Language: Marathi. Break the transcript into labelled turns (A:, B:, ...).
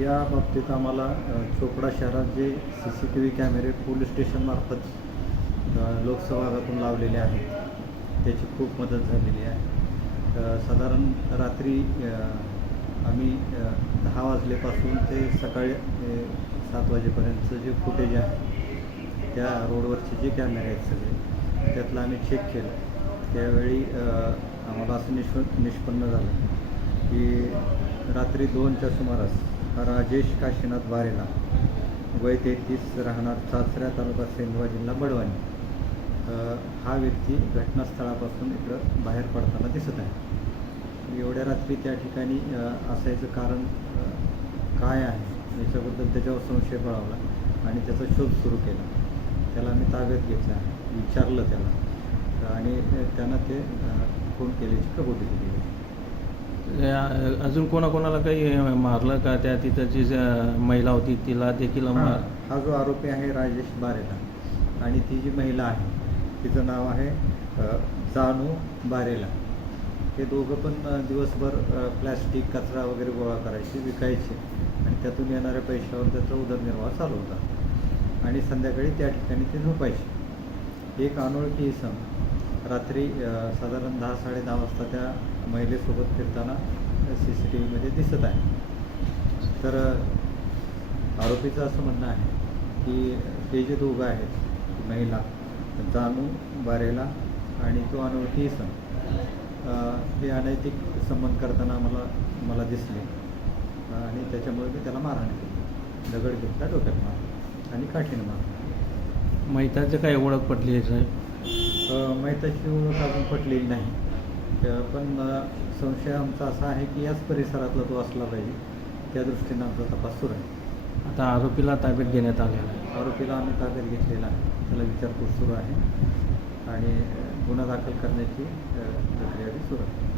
A: या बाबतीत आम्हाला चोपडा शहरात जे सी सी टी व्ही कॅमेरे पोलीस स्टेशनमार्फत अ, लोकसभा भागातून लावलेले आहेत त्याची खूप मदत झालेली आहे. साधारण रात्री आम्ही दहा वाजलेपासून ते सकाळी सात वाजेपर्यंतचं जे फुटेज आहे त्या रोडवरचे जे कॅमेरे आहेत सगळे त्यातलं आम्ही चेक केलं. त्यावेळी आम्हाला असं निष्प निष्पन्न झालं की रात्री दोनच्या सुमारास राजेश काशीनाथ वारेला. वय तेहतीस राहणार चाचऱ्या तालुका सेंदवा जिल्हा बडवानी. हा व्यक्ती घटनास्थळापासून इकडं बाहेर पडताना दिसत आहे. एवढ्या रात्री त्या ठिकाणी असायचं कारण काय आहे? याच्याबद्दल त्याच्यावर संशय बळावला आणि त्याचा शोध सुरू केला. त्याला आम्ही ताब्यात घेतला विचारलं त्याला. आणि त्यांना ते फोन केल्याची कबुली दिली.
B: अजून कोणाकोणाला काही मारलं का? त्या तिथं जी महिला होती तिला देखील
A: हा
B: मार
A: हा जो आरोपी आहे राजेश बारेला आणि ती जी महिला आहे तिचं नाव आहे जानू बारेला. हे दोघं पण दिवसभर प्लॅस्टिक कचरा वगैरे गोळा करायचे विकायचे आणि त्यातून येणाऱ्या पैशावर त्याचा उदरनिर्वाह चालू होता आणि संध्याकाळी त्या ठिकाणी ते झोपायचे. एक अनोळखी इसम रात्री साधारण दहा साडे दहा वाजता त्या महिलेसोबत फिरताना सी सी टी व्हीमध्ये दिसत आहे. तर आरोपीचं असं म्हणणं आहे की ते जे दोघं आहेत महिला जानू बारेला आणि तो अनोळखी अ, हे अनैतिक संबंध करताना मला मला दिसले. आणि त्याच्यामुळे मी त्याला मारहाण केली. दगड घेतला डोक्यात मार आणि काठीनं मार
B: महिताचं काही ओळख पटली आहे साहेब?
A: मैताची ओळख अजून पटलेली नाही. पण संशय आमचा असा आहे की याच परिसरातला तो असला पाहिजे. त्या दृष्टीनं आमचा तपास सुरू आहे.
B: आता आरोपीला ताब्यात घेण्यात आलेला आहे.
A: आरोपीला आम्ही ताब्यात घेतलेला आहे. त्याला विचारपूस सुरू आहे. आणि गुन्हा दाखल करण्याची प्रक्रिया सुरू आहे.